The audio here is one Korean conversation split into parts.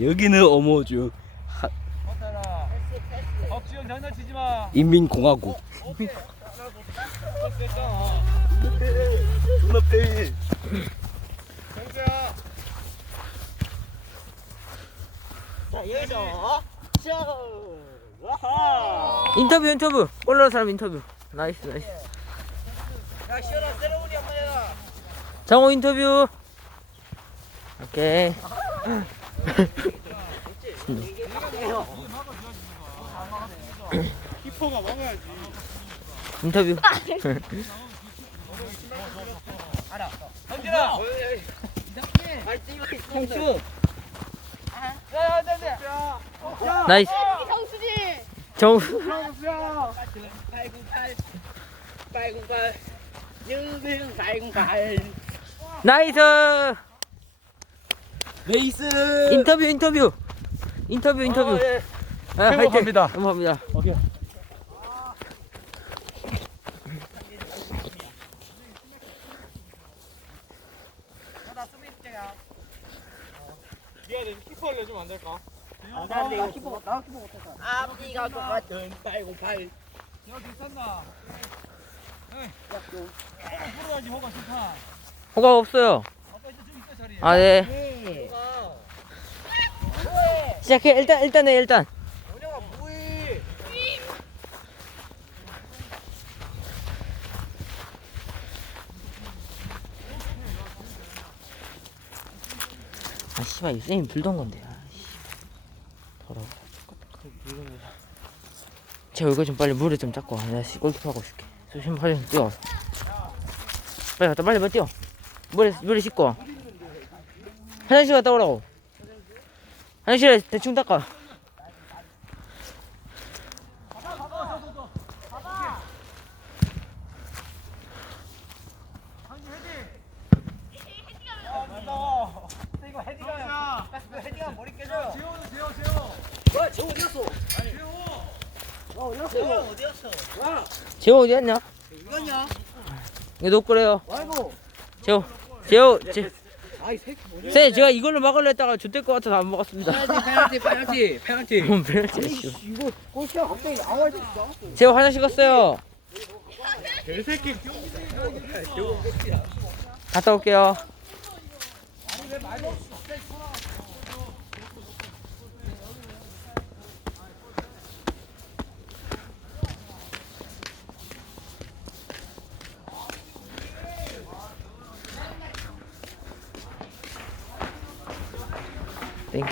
여기는 어머주. 인민공화국. 인터뷰 인터뷰 골 넣은 사람 인터뷰 나이스 나이스 야 시원한 세레모니 한번 해라 장호 인터뷰 오케이 키퍼가 막아야지. 인터뷰 현진아. 안돼 나이스 성수지. 정우 정수야. 808 808 영등 808 나이스 레이스. 인터뷰 인터뷰 인터뷰 인터뷰 어, 예. 아, 화이팅. 행복합니다. 행복합니다 오케이. 미안해 키퍼 알려주면 안 될까? 나한테 이거 키보 나 키보 못했어 앞뒤가 똑같은 808 야 괜찮나? 에이, 풀어야지 호가 좋다. 호가 없어요 아빠 이제 좀 있어 자리. 아네 네 시작해. 일단 일단 해 일단. 은영아 뭐해 아 씨발 이 쌤이 불던 건데. 아 씨. 더러워. 좀 빨리 물에 좀 와. 내가 씨 골키퍼 하고 줄게. 조심 빨리 뛰어. 빨리 갔다 빨리 빨리 뛰어. 물에 물에 씻고. 와. 화장실 갔다 오라고 화장실에 대충 닦아. 재호 재호. 재호. 재호 어디 갔냐 이거냐 이거 놓고 그래요. 아이고 재호 재호 재 아이 새끼 뭐냐? 쌤 제가 이걸로 막으려 했다가 좆될 것 같아서 안 먹었습니다. 페널티 페널티 페널티 뭔 페널티야 씨. 이거 골키가 갑자기 아와야 됐어 재호 화장실 갔어요. 개새끼. 갔다 올게요 땡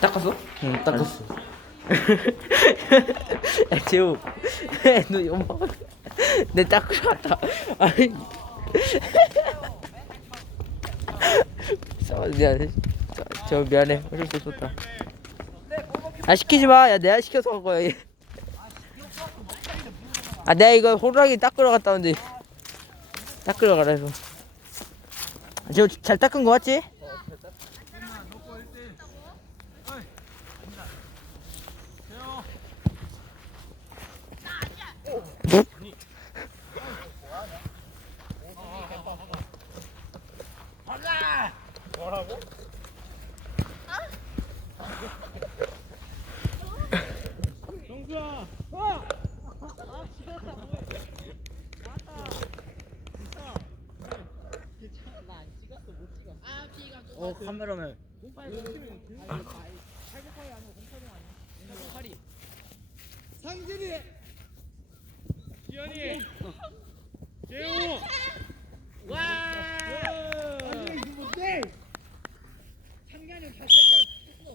닦았어? 응 닦았어. 야 재호 너 엄마 내 닦으러 왔다. 아니. 저 미안해. 저, 저 미안해. 어쩔 수 없었다. 아 시키지 마 야 내가 시켜서 한 거야 얘. 아 내가 이거 호루라기 닦으러 갔다 온데. 닦으러 가라 해서 저잘 닦은 거 맞지? 정수야. 어 카메라맨 상진이. 기현이. 재호. 와 이거 뭔데? 창간이 살짝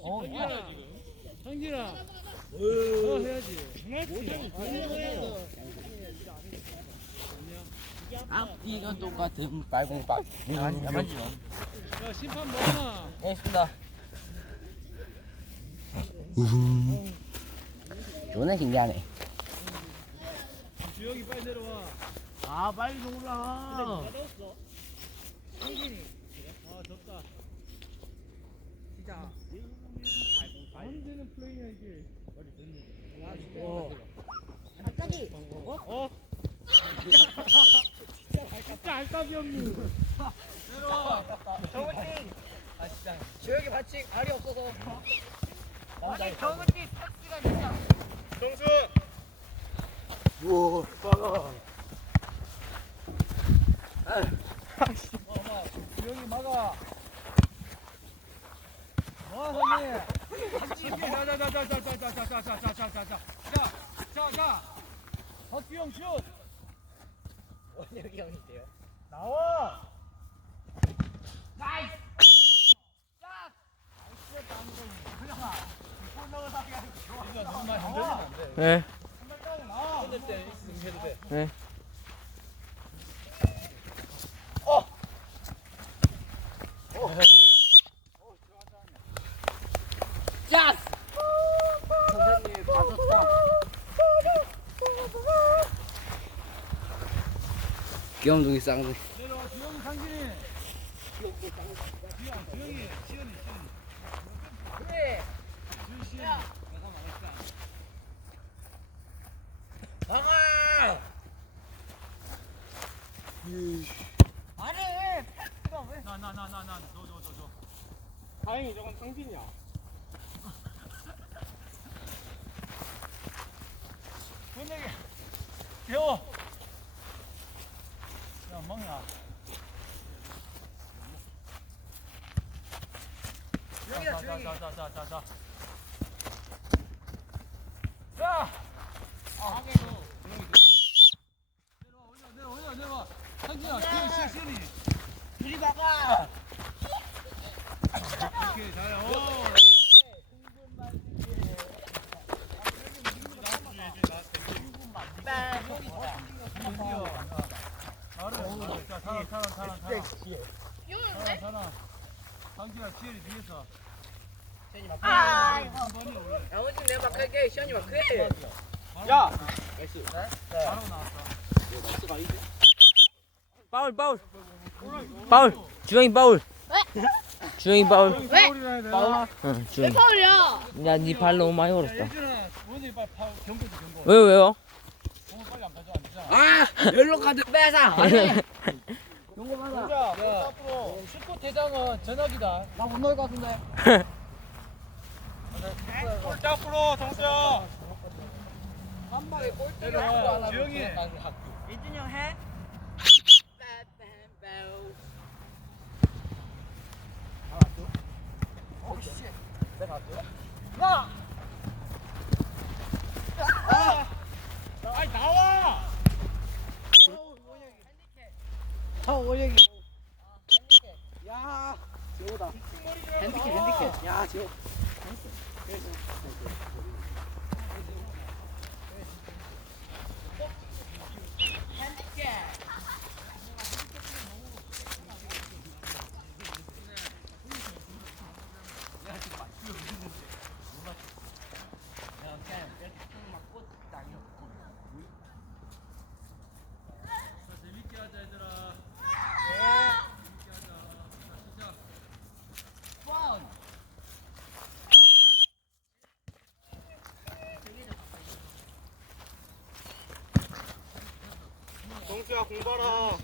어, 상진아 지금. 상진아. 어 해야지. 앞뒤가 똑같은 808야 심판 뭐하나? 알겠습니다 존나 신기하네 주영이 빨리 내려와. 아 빨리 좀 올라 아 졌다. 진짜 언제는 플레이야 이게. 어. 어? 진짜 알까비 없니? 내려와. 정우팅 지혁이 반칙 알이 없어서. 아니 저것이 탁시가 진짜 우와 빠가 여기 막아. 와 선생님. 자자자자자자자자자자자자자자자. 박규영 슛. 원혁이 형인데요. 나와. 네. 네. 선생님 주영둥이 쌍둥이. 다행히 저건 상진이야. 분명히 배워. 야 멍이야. 주영이. 자자자자자자. 자. 아, 내려와 올려 내려 올려 내려와. 상진아 시연 시 예. 뒤에. 이거는데? 상규야 지현이 뒤에서. 지현이 막. 아 이거. 영훈이 내가 막 할게. 지현이 막 해. 야. 나이스. 바로 나왔어. 네. 나이스가 네, 이제. 파울 파울. 파울. 주영이 파울. 주영이 파울. 왜? 파울. 응, 어, 주영이. 왜 파울이야? 야, 네 발 너무 많이 걸었다. 왜 왜요? 아, 옐로 카드 빼자. 용검 하나. 야, 앞으로 네, 축구 대장은 전학이다. 나 못 넣을 것 같은데. 골대 앞으로 정수야. 한 방에 골대를 하고 안 하고. 지영이. 네. 민준이 해. 아, 알았어? 씨. 내가 할게. 야! 정수야 공 봐라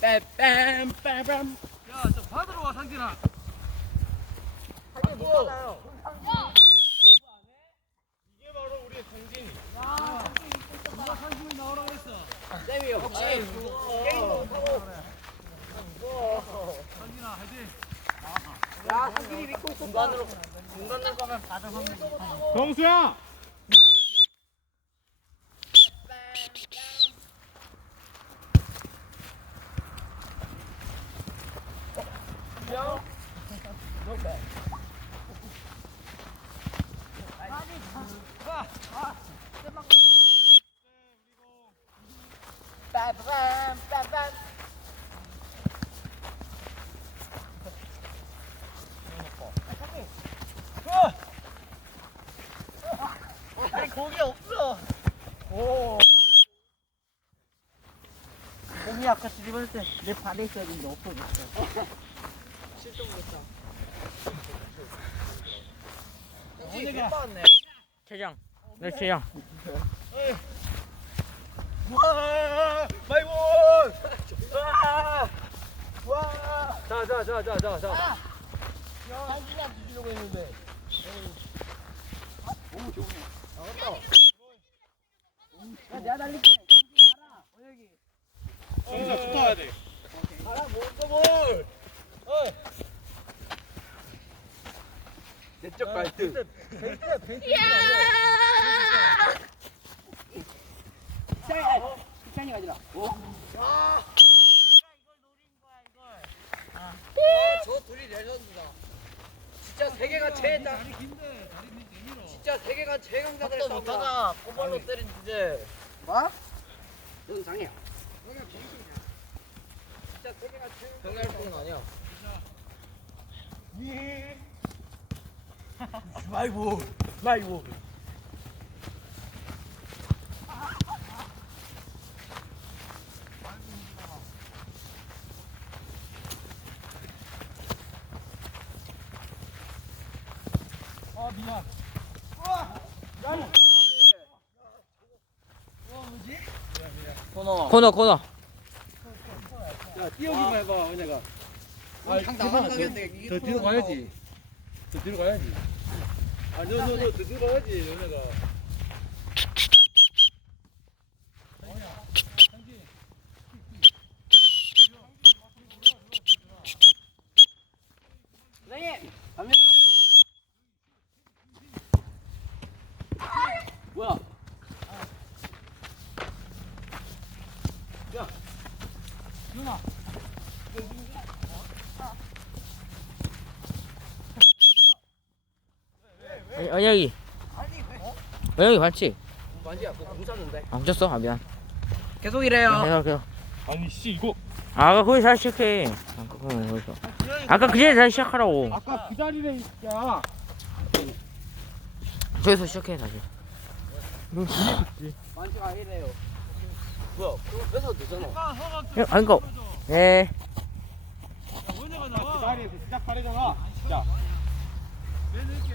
빰빰빰빰. 야, 저 받으러 와 상진아. 하긴 못 받아요. 동수야! 아까 드리블 때내 발에 있어야 되는데 없어졌어. 실종 됐다. 원혁이야. 네 최장. 네, 최장. 와, 마이볼. 와. 자, 자, 자, 자, 자, 자. 한시간 뒤지려고 했는데. 야, 내가 날릴게. 정수야 붙어야 돼. 가라, 몬스터볼. 내적 갈등. 시간이 가지라. 저 둘이 레전드다. 진짜 세계가 제일 다. 진짜 세계가 제일 강자들 싸움. 못하다. 꼬발로 때린 주제. 뭐? 넌 장애야. 진짜 세계가 제일. 경기할 뿐은 아니야. 마이볼. 마이볼. 아, 미안. 코너 코너 야, 뛰어기만 해봐, 은혜가. 아, 강 나가는데 이게 더 뒤로 가야지. 더 뒤로 가야지. 아, 너, 너, 너, 더 뒤로 가야지, 은혜가. 은혁이 은혁이 봤지? 맞이야, 그거 공사는데. 안 붙였어? 아 미안 계속 이래요. 내가 그래 아니 씨 이거 아까 거기 잘 시작해 아까 거기 거기서 아까 그 자리에 잘 시작하라고 아까 그 자리에 야 저기서 시작해 다시 만지가 이래요. 뭐야? 그거 뺏어도 되잖아. 예, 아니 그니까 예 그. 자리에서 시작하려잖아. 자왜 늦게?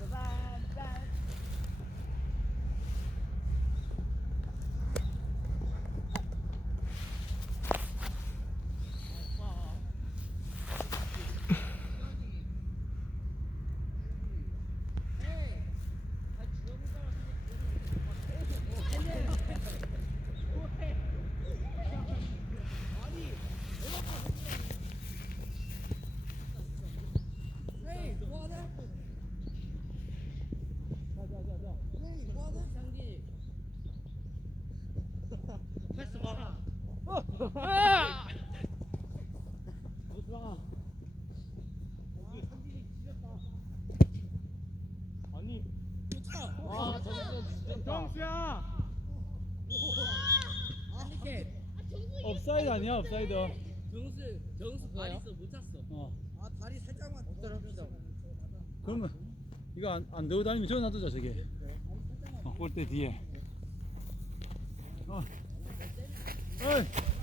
아니. 아니야, 업사이드. 정수, 정수 다리 있어 못 찼어. 어. 아 다리 살짝만 더 합시다. 그러면 이거 안, 안 들고 다니면 저기 놔두자, 저기. 어, 골대 뒤에. 어. 어이.